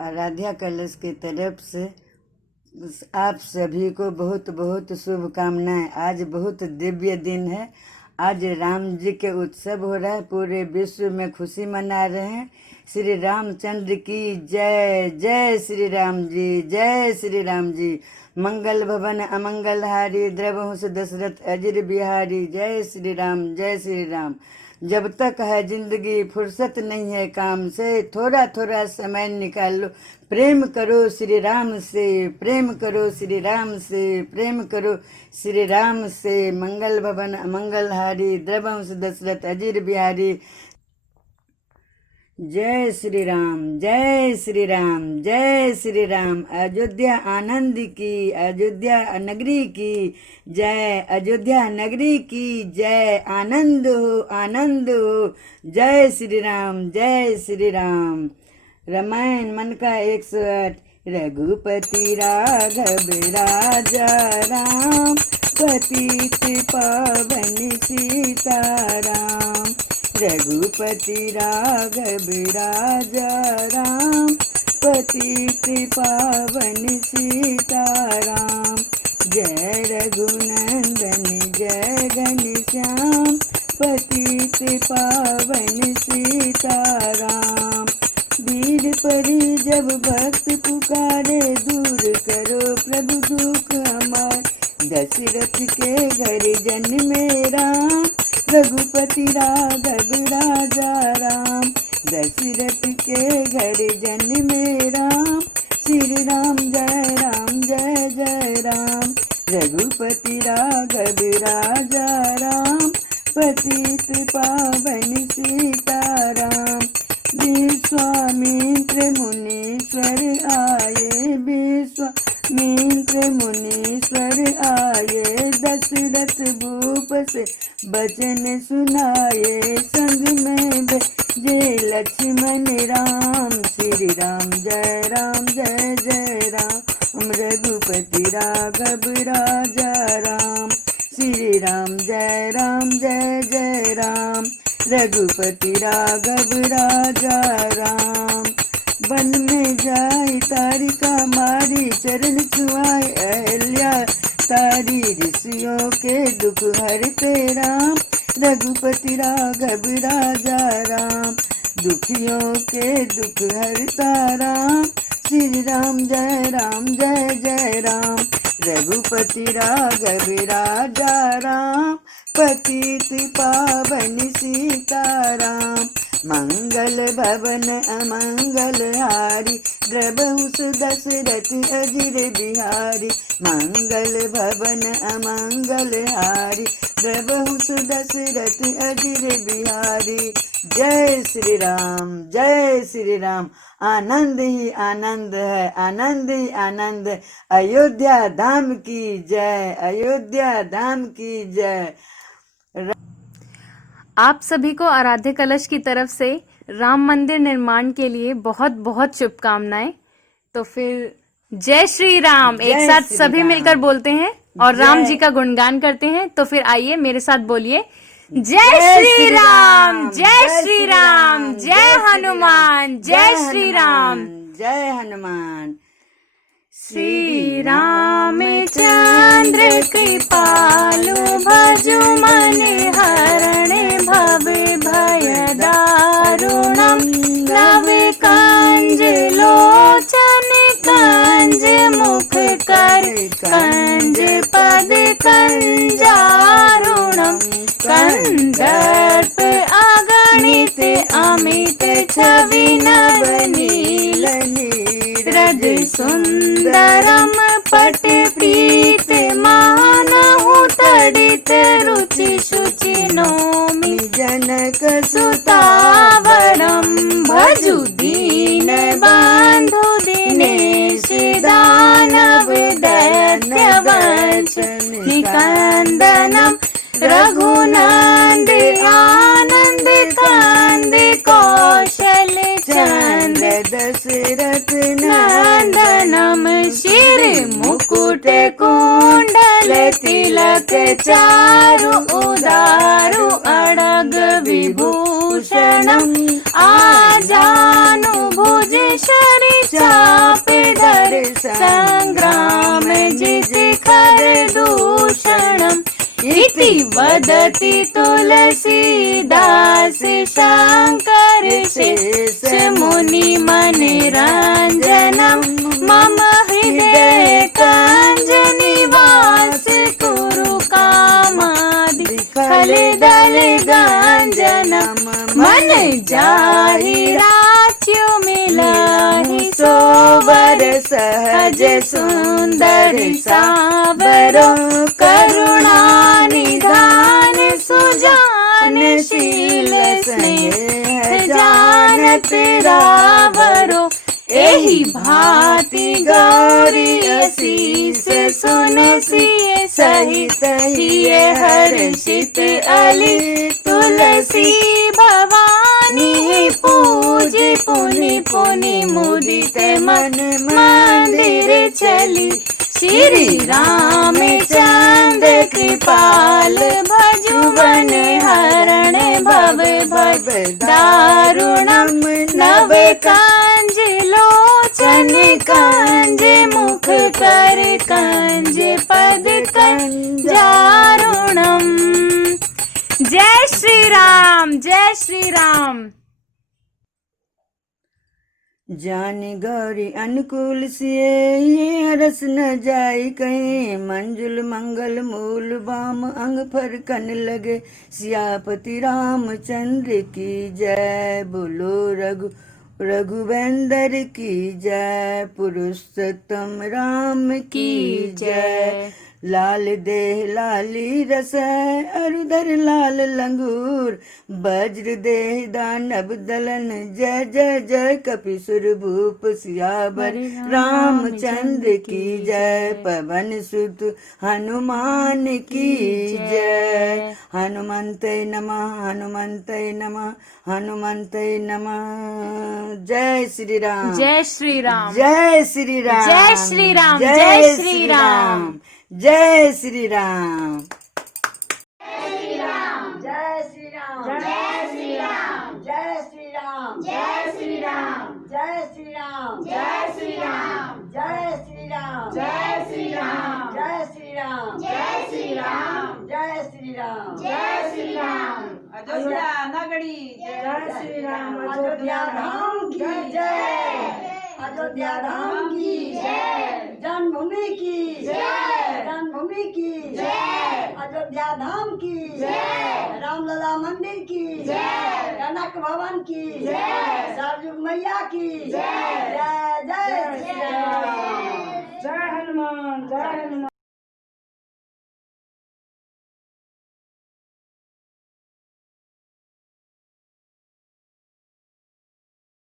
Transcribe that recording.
आराध्या कलश की तरफ से आप सभी को बहुत बहुत शुभकामनाएं। आज बहुत दिव्य दिन है। आज राम जी के उत्सव हो रहा है, पूरे विश्व में खुशी मना रहे हैं। श्री रामचंद्र की जय। जय श्री राम जी, जय श्री राम जी। मंगल भवन अमंगल हारी, द्रवहुस दशरथ अजिर बिहारी। जय श्री राम, जय श्री राम। जब तक है जिंदगी फुर्सत नहीं है काम से, थोड़ा थोड़ा समय निकालो, प्रेम करो श्री राम से, प्रेम करो श्री राम से, प्रेम करो श्री राम से। मंगल भवन अमंगल हारी, द्रवंश दशरथ अजिर बिहारी। जय श्री राम, जय श्री राम, जय श्री राम। अयोध्या आनंद की, अयोध्या नगरी की जय, अयोध्या नगरी की जय। आनंद हो, आनंद हो। जय श्री राम, जय श्री राम। रामायण मन का 108। रघुपति राघव राजा राम, पतित पावन सीताराम। रघुपति राघव राजा राम, पतित पावन सीताराम। जय रघुनंदन जय घनश्याम, पतित पावन सीताराम। वीर परी जब भक्त पुकारे, दूर करो प्रभु दुख हमार। दशरथ के घर जन्मे राम, रघुपति राघव राजा राम। दशरथ के घर जन्मे राम, श्री राम जय राम, जय जय राम। रघुपति राघव राजा राम, पतित पावन सीताराम। विश्वामित्र मुनीश्वर आए, विश्वामित्र मुनीश्वर आए। दशरथ भूप से बचन सुनाए, संग में भेजे लक्ष्मण राम। श्री राम जय राम, जय जय राम। रघुपति राघव राजा राम, श्री राम जय राम, जय जय राम। रघुपति राघव राजा राम। वन में जाई तारिका मारी, चरण छुआए अहल्या तारी। ऋषियों के दुख हरते राम, रघुपति राघव राजा राम। दुखियों के दुख हरता राम, श्री राम जय राम, जय जय राम। रघुपति राघव राजा राम, पतित पावन सीताराम। मंगल भवन अमंगल हारी, द्रवहुस दशरथ अजिर बिहारी। मंगल भवन अमंगल हारी, द्रवहुस दशरथ अजिर बिहारी। जय श्री राम, जय श्री राम। आनंद ही आनंद है, आनंद ही आनंद। अयोध्या धाम की जय, अयोध्या धाम की जय। आप सभी को आराध्य कलश की तरफ से राम मंदिर निर्माण के लिए बहुत बहुत शुभकामनाएं। तो फिर जय श्री राम एक साथ सभी मिलकर बोलते हैं और राम जी का गुणगान करते हैं। तो फिर आइए मेरे साथ बोलिए, जय श्री राम, जय श्री राम, जय हनुमान, जय श्री राम, जय हनुमान। श्री रामचंद्र कृपालु, भजु मन हरण भव भय दारुणम। नव कंज लोचन कंज मुख कर, कंज पद कंजारुणम। कंदर्प अगणित अमित छवि नवनील। रज सुंदरम पट प्रीत मानहु तडित रुचि शुचि नोमि। जनक सुतावरम भजु दीन बंधु दिनेश। दानव दैत्य वंश निकंदनम। रघुनंद आनंद कंद कौशल चंद। दशरथ नंदनम शिर मुकुट कुंडल। कुंडल तिलक चारु उदारु अड़ग विभूषणम आजानुभुज शरि चाप धर संग्राम जित खर दूषणम इति वदति तुलसीदास शंकर शेष मुनि मनरंजनम मम हृदय कंज निवास कुरु कामादि फल दल गंजनम मन जाहि राच्यो मिलाहि सोवर सहज सुंदर सावरो करुणा निधान सुजान शील स्नेह जानत रावरो एहि भांति गौरी असीस सुन सिय सहित हिय हर्षित अली तुलसी भवानी पूज पुनि पुनि मुदित मन मंदिर चली श्री रामचंद्र कृपाल भजुवन हरण भव भव दारुणम नव कंज लोचन कंज मुख कर कंज पद कंजारुणम। जय श्री राम, जय श्री राम। जानी गौरी अनुकूल सिए ये रस न जाई कहीं मंजुल मंगल मूल बाम अंग फरकन लगे सियापति रामचंद्र की जय बोलो रघुवेंद्र की जय पुरुषोत्तम राम की जय। लाल देह लाली रस अरुधर लाल लंगूर वज्र देह दानव दलन जय जय जय कपिसुर भूप सियावर रामचंद्र की जय पवन सुत हनुमान की जय। हनुमंते नमः हनुमंते नमः हनुमंते नमः। जय श्री राम, जय श्री राम, जय श्री राम, जय श्री राम, जय श्री राम, जय श्री राम। जय श्री राम, जय श्री राम, जय श्री राम, जय श्री राम, जय श्री राम, जय श्री राम, जय श्री राम, जय श्री राम, जय श्री राम, जय श्री राम, जय श्री राम, जय श्री राम। अयोध्या नगरी जय श्री राम। अयोध्या धाम की जय, अयोध्या धाम की जय, जन्मभूमि की जय, जन्मभूमि की जय, अयोध्या धाम की जय, रामलला मंदिर की जय, कनक भवन की जय, सरयुग मैया की जय, जय जय श्री राम। जय हनुमान, जय हनुमान।